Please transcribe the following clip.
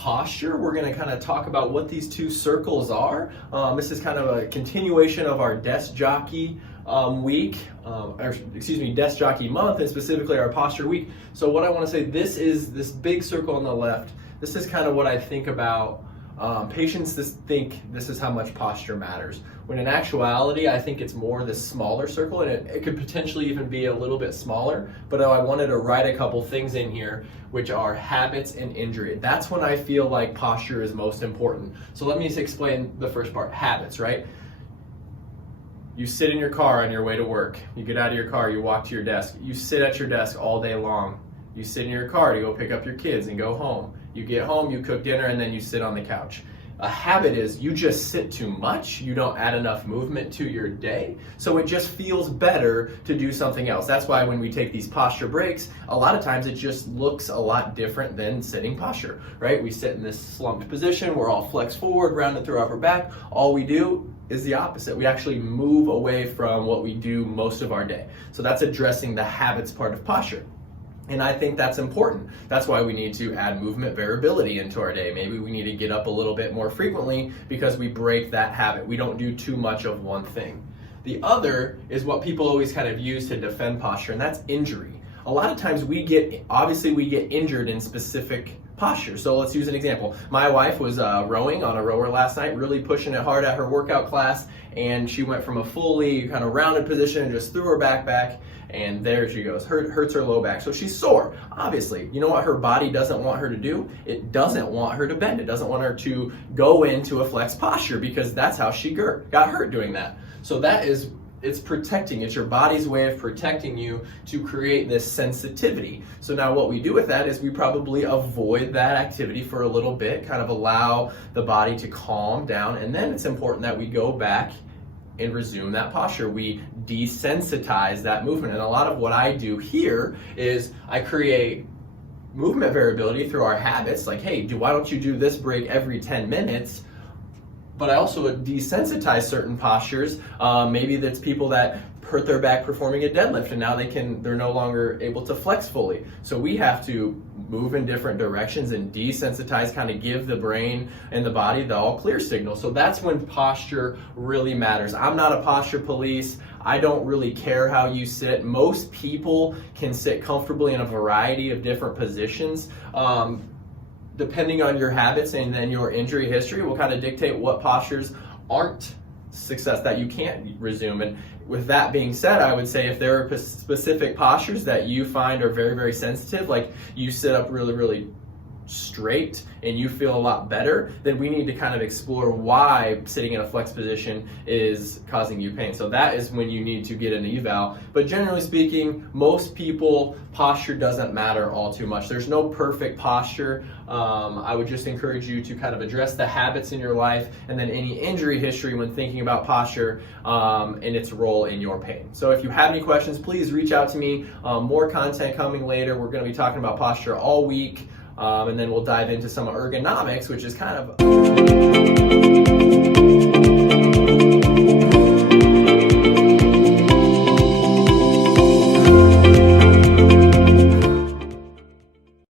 posture. We're going to kind of talk about what these two circles are. This is kind of a continuation of our desk jockey week, desk jockey month, and specifically our posture week. So what I want to say, this is this big circle on the left. This is kind of what I think about. Patients think this is how much posture matters, when in actuality I think it's more this smaller circle, and it could potentially even be a little bit smaller, but I wanted to write a couple things in here which are habits and injury. That's when I feel like posture is most important. So let me just explain the first part, habits, right? You sit in your car on your way to work, you get out of your car, you walk to your desk, you sit at your desk all day long. You sit in your car to go pick up your kids and go home. You get home, you cook dinner, and then you sit on the couch. A habit is you just sit too much, you don't add enough movement to your day, so it just feels better to do something else. That's why when we take these posture breaks, a lot of times it just looks a lot different than sitting posture, right? We sit in this slumped position, we're all flexed forward, rounded through upper back. All we do is the opposite. We actually move away from what we do most of our day. So that's addressing the habits part of posture. And I think that's important. That's why we need to add movement variability into our day. Maybe we need to get up a little bit more frequently because we break that habit. We don't do too much of one thing. The other is what people always kind of use to defend posture, and that's injury. A lot of times we get injured in specific posture. So let's use an example. My wife was rowing on a rower last night, really pushing it hard at her workout class, and she went from a fully kind of rounded position and just threw her back, and there she goes, hurts her low back. So she's sore, obviously. You know what her body doesn't want her to do? It doesn't want her to bend. It doesn't want her to go into a flexed posture because that's how she got hurt doing that. So it's protecting. It's your body's way of protecting you to create this sensitivity. So now what we do with that is we probably avoid that activity for a little bit, kind of allow the body to calm down, and then it's important that we go back and resume that posture. We desensitize that movement. And a lot of what I do here is I create movement variability through our habits, like, hey, why don't you do this break every 10 minutes? But I also desensitize certain postures. Maybe that's people that hurt their back performing a deadlift, and now they're no longer able to flex fully. So we have to move in different directions and desensitize, kind of give the brain and the body the all clear signal. So that's when posture really matters. I'm not a posture police. I don't really care how you sit. Most people can sit comfortably in a variety of different positions. Depending on your habits and then your injury history will kind of dictate what postures aren't success that you can't resume. And with that being said, I would say if there are specific postures that you find are very, very sensitive, like you sit up really, really straight and you feel a lot better, then we need to kind of explore why sitting in a flex position is causing you pain. So that is when you need to get an eval. But generally speaking, most people, posture doesn't matter all too much. There's no perfect posture. I would just encourage you to kind of address the habits in your life and then any injury history when thinking about posture and its role in your pain. So if you have any questions, please reach out to me. More content coming later. We're going to be talking about posture all week. And then we'll dive into some ergonomics, which is kind of